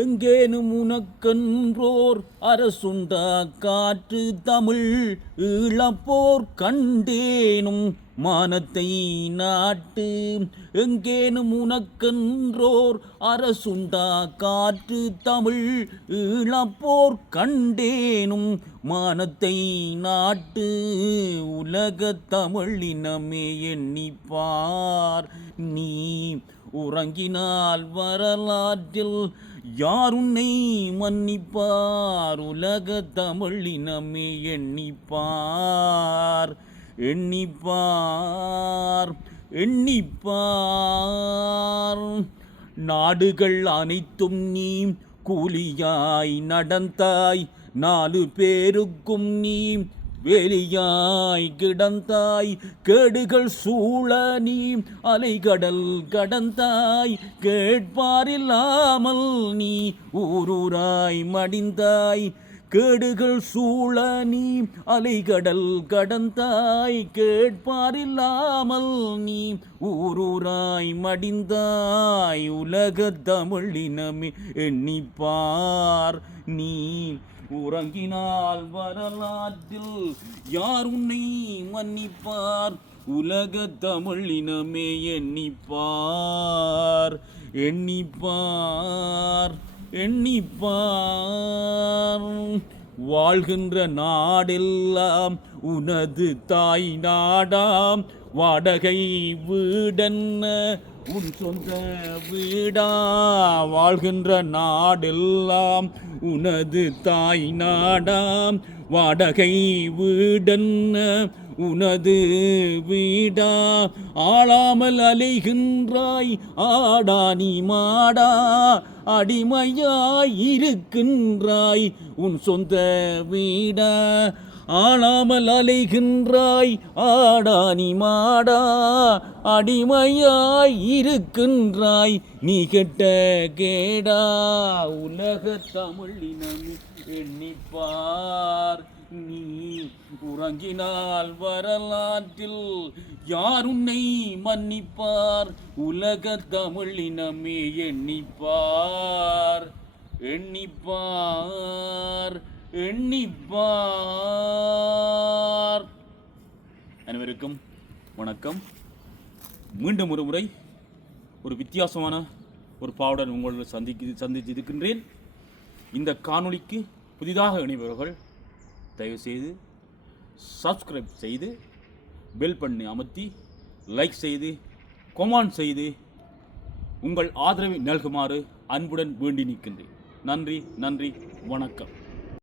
எங்கேனும் உனக்கென்றோர் அரசுண்டா காற்று தமிழ் ஈழப்போர் கண்டேனும் மானத்தை நாட்டு. எங்கேனும் உனக்கென்றோர் அரசுண்டா காற்று தமிழ் ஈழப்போர் கண்டேனும் மானத்தை நாட்டு. உலக தமிழினமே எண்ணிப்பார் நீ உறங்கினால் வரலாற்றில் யார் உன்னை மன்னிப்பார். உலக தமிழினமே எண்ணிப்பார் எண்ணிப்பார் எண்ணிப்பார். நாடுகள் அனைத்தும் நீ கூலியாய் நடந்தாய், 4 பேருக்கும் நீ வெளியாய் கிடந்தாய். கேடுகள் சூழ நீ அலைகடல் கடந்தாய், கேட்பாரில்லாமல் நீ ஊரூராய் மடிந்தாய். கேடுகள் சூழ நீ அலைகடல் கடந்தாய், கேட்பாரில்லாமல் நீ ஊரூராய் மடிந்தாய். உலக தமிழினமே எண்ணிப்பார் நீ உறங்கினால் வரலாற்றில் யார் உன்னை மன்னிப்பார். உலக தமிழினமே எண்ணிப்பார் எண்ணிப்பார் எண்ணிப்பார். வாழ்கின்ற நாடெல்லாம் உனது தாய் நாடாம், வாடகை வீடென்ன உன் சொந்த வீடா. வாழ்கின்ற நாடெல்லாம் உனது தாய் நாடாம், வாடகை வீடென்ன உனது வீடா. ஆளாமல் அலைகின்றாய் ஆடா நீ மாடா, அடிமையாய் இருக்கின்றாய் உன் சொந்த வீடா. ஆளாமல் அலைகின்றாய் ஆடா நீ மாடா, அடிமையாய் இருக்கின்றாய் நீ கெட்ட கேடா. உலக தமிழினமே எண்ணிப்பார் நீ உறங்கினால் வரலாற்றில் யார் உன்னை மன்னிப்பார். உலக தமிழினமே எண்ணிப்பார் எண்ணிப்பார் எண்ணிப்பார். அனைவருக்கும் வணக்கம். மீண்டும் ஒரு முறை ஒரு வித்தியாசமான ஒரு பாவுடன் உங்களை சந்திச்சிருக்கின்றேன். இந்த காணொளிக்கு புதிதாக இணைபவர்கள் தயவுசெய்து சப்ஸ்கிரைப் செய்து பெல் பண்ணி அமர்த்தி லைக் செய்து கமெண்ட் செய்து உங்கள் ஆதரவை நல்குமாறு அன்புடன் வேண்டி நிற்கின்றேன். நன்றி, வணக்கம்.